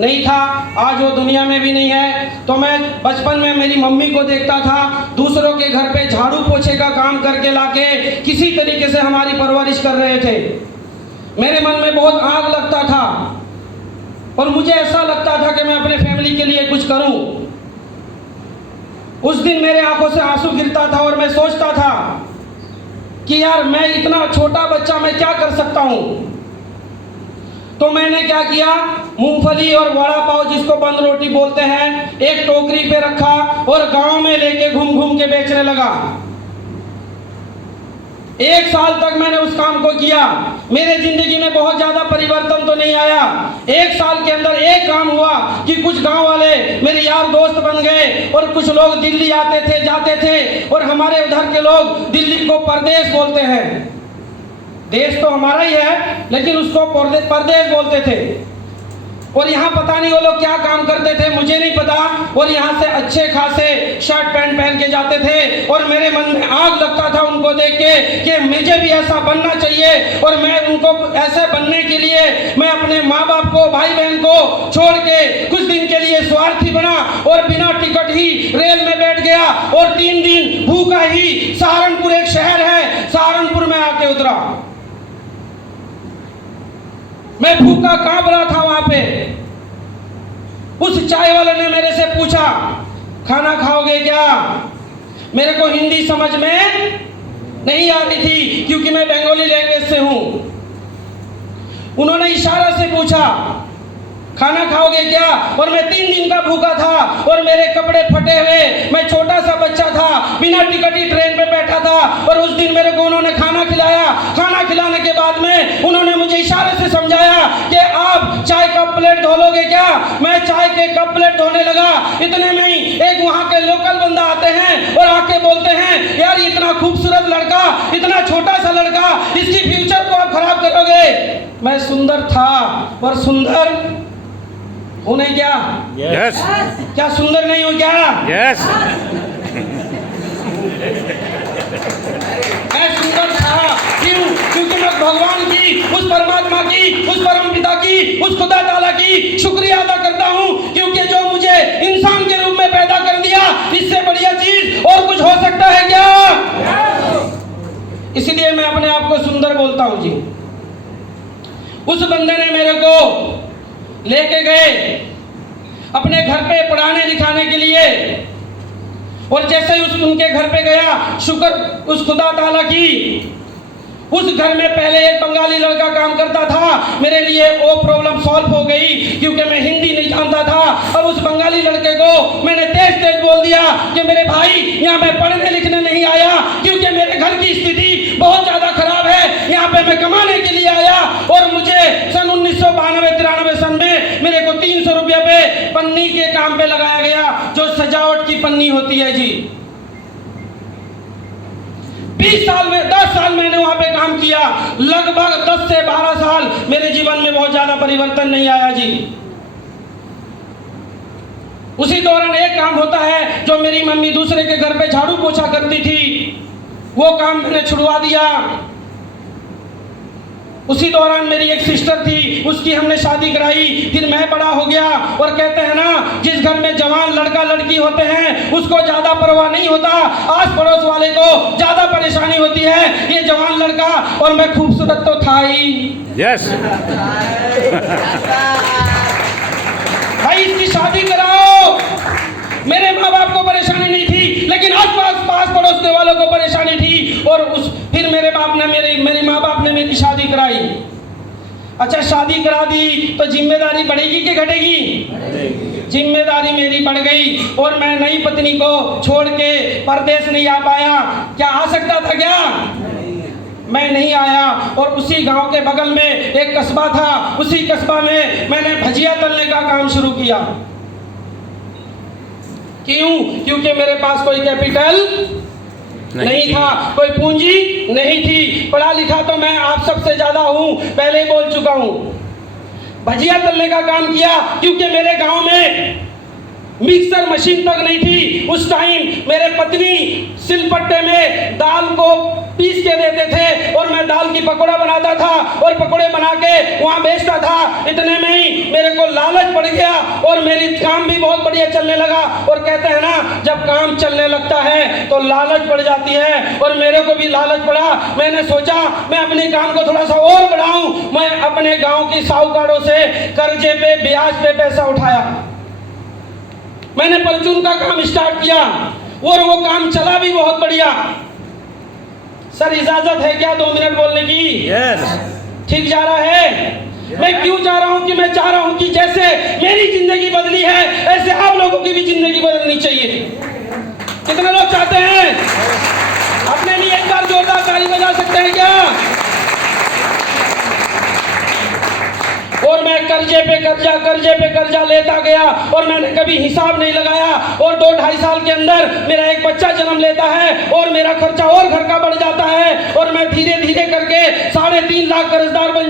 नहीं था, आज वो दुनिया में भी नहीं है। तो मैं बचपन में मेरी मम्मी को देखता था, दूसरों के घर पे झाड़ू पोछे का काम करके लाके किसी तरीके से हमारी परवरिश कर रहे थे। मेरे मन में बहुत आग लगता था और मुझे ऐसा लगता था कि मैं अपने फैमिली के लिए कुछ करूं। उस दिन मेरे आंखों से आंसू गिरता था और मैं सोचता था कि यार मैं इतना छोटा बच्चा, मैं क्या कर सकता हूं। तो मैंने क्या किया, मूंगफली और वड़ा पाव जिसको बंद रोटी बोलते हैं, एक टोकरी पे रखा और गांव में लेके घूम घूम के बेचने लगा। 1 साल तक मैंने उस काम को किया। मेरे जिंदगी में बहुत ज्यादा परिवर्तन तो नहीं आया। 1 साल के अंदर एक काम हुआ कि कुछ गांव वाले मेरे यार दोस्त बन गए और कुछ लोग दिल्ली आते थे जाते थे, और हमारे उधर के लोग दिल्ली को परदेश बोलते हैं। देश तो हमारा ही है लेकिन उसको परदेश बोलते थे। और यहाँ पता नहीं वो लोग क्या काम करते थे, मुझे नहीं पता। और यहाँ से अच्छे खासे शर्ट पैंट पहन के जाते थे और मेरे मन में आग लगता था उनको देख के कि मुझे भी ऐसा बनना चाहिए। और मैं उनको ऐसे बनने के लिए मैं अपने माँ बाप को, भाई बहन को छोड़ के कुछ दिन के लिए स्वार्थी बना और बिना टिकट ही रेल में बैठ गया और 3 दिन भूखा ही, सहारनपुर एक शहर है, सहारनपुर में आके उतरा। मैं भूखा कांप रहा था वहां पे। उस चाय वाले ने मेरे से पूछा, खाना खाओगे क्या? मेरे को हिंदी समझ में नहीं आ रही थी क्योंकि मैं बंगाली लैंग्वेज से हूं। उन्होंने इशारा से पूछा, खाना खाओगे क्या? और मैं 3 दिन का भूखा था और मेरे कपड़े फटे हुए, मैं छोटा सा बच्चा था, बिना टिकट ही ट्रेन पे बैठा था। और उस दिन मेरे को उन्होंने खाना खिलाया। खाना खिलाने के बाद में उन्होंने मुझे इशारे से समझाया कि आप चाय का प्लेट धो लोगे क्या? मैं चाय के कप प्लेट धोने लगा। इतने में ही एक वहाँ के लोकल बंदा आते हैं और आके बोलते हैं, यार इतना खूबसूरत लड़का, इतना छोटा सा लड़का, इसकी फ्यूचर को आप खराब करोगे। मैं सुंदर था और सुंदर हूँ नहीं क्या? यस। क्या सुंदर नहीं हूँ क्या? यस। मैं सुंदर था। क्यों? क्योंकि मैं भगवान की, उस परमात्मा की, उस परम पिता की, उस खुदा ताला की शुक्रिया अदा करता हूँ क्योंकि जो मुझे इंसान के रूप में पैदा कर दिया, इससे बढ़िया चीज और कुछ हो सकता है क्या? इसलिए मैं अपने आप को सुंदर बोलता हूँ जी। उस बंदे ने मेरे को लेके गए अपने घर पे पढ़ाने लिखाने के लिए, और जैसे ही उनके घर पे गया, शुक्र उस खुदा ताला की, उस घर में पहले एक बंगाली लड़का काम करता था। मेरे लिए वो प्रॉब्लम सॉल्व हो गई क्योंकि मैं हिंदी नहीं जानता था। अब उस बंगाली लड़के को मैंने तेज तेज बोल दिया कि मेरे भाई, यहाँ मैं पढ़ने लिखने नहीं आया क्योंकि मेरे घर की स्थिति बहुत ज्यादा खराब है। यहाँ पे मैं कमाने के लिए आया और मुझे सन 1992-93 सन में मेरे को 300 रुपये पे पन्नी के काम पे लगाया गया, जो सजावट की पन्नी होती है जी। 20 साल में 10 साल मैंने वहां पे काम किया। लगभग 10 से 12 साल मेरे जीवन में बहुत ज्यादा परिवर्तन नहीं आया जी। उसी दौरान एक काम होता है, जो मेरी मम्मी दूसरे के घर पे झाड़ू पोछा करती थी, वो काम मैंने छुड़वा दिया। उसी दौरान मेरी एक सिस्टर थी, उसकी हमने शादी कराई। फिर मैं बड़ा हो गया, और कहते हैं ना, जिस घर में जवान लड़का लड़की होते हैं उसको ज्यादा परवाह नहीं होता, आस पड़ोस वाले को ज्यादा परेशानी होती है। ये जवान लड़का, और मैं खूबसूरत तो था ही। यस। भाई इसकी शादी कराओ। मेरे माँ बाप को परेशानी नहीं थी, लेकिन आस पड़ोस के वालों को परेशानी थी। और फिर मेरे माँ बाप ने मेरी शादी कराई। अच्छा, शादी करा दी तो जिम्मेदारी बढ़ेगी कि घटेगी? जिम्मेदारी मेरी बढ़ गई और मैं नई पत्नी को छोड़ के परदेश नहीं आ पाया। क्या आ सकता था क्या? मैं नहीं आया। और उसी गांव के बगल में एक कस्बा था, उसी कस्बा में मैंने भजिया तलने का काम शुरू किया। क्यों? क्योंकि मेरे पास कोई कैपिटल नहीं था, कोई पूंजी नहीं थी। पढ़ा लिखा तो मैं आप सबसे ज्यादा हूं, पहले ही बोल चुका हूं। भजिया तलने का काम किया क्योंकि मेरे गांव में मिक्सर मशीन तक नहीं थी। उस टाइम मेरे पत्नी सिलपट्टे में दाल को पीस के देते थे और मैं दाल की पकौड़ा बनाता था और पकौड़े बना के वहां बेचता था। इतने में ही मेरे को लालच बढ़ गया और मेरी काम भी बहुत बढ़िया चलने लगा। और कहते हैं ना, जब काम चलने लगता है तो लालच पड़ जाती है, और मेरे को भी लालच पड़ा। मैंने सोचा मैं अपने काम को थोड़ा सा और बढ़ाऊं। मैं अपने गांव की साहूकारों से कर्जे पे ब्याज पे पैसा उठाया। मैंने परचून का काम स्टार्ट किया और वो काम चला भी बहुत बढ़िया। सर इजाजत है क्या 2 मिनट बोलने की? ठीक जा रहा है? मैं क्यों जा रहा हूं कि मैं चाह रहा हूं कि जैसे मेरी जिंदगी बदली है ऐसे आप लोगों की भी जिंदगी बदलनी चाहिए। कितने लोग चाहते हैं? अपने लिए एक बार जोरदार ताली बजा सकते हैं क्या? और मैं कर्जे पे कर्जा लेता गया और मैंने कभी हिसाब नहीं लगाया। और 2-2.5 साल के अंदर मेरा एक बच्चा जन्म लेता है और मेरा खर्चा और घर का बढ़ जाता है, और मैं धीरे धीरे करके 3.5 लाख कर्जदार बन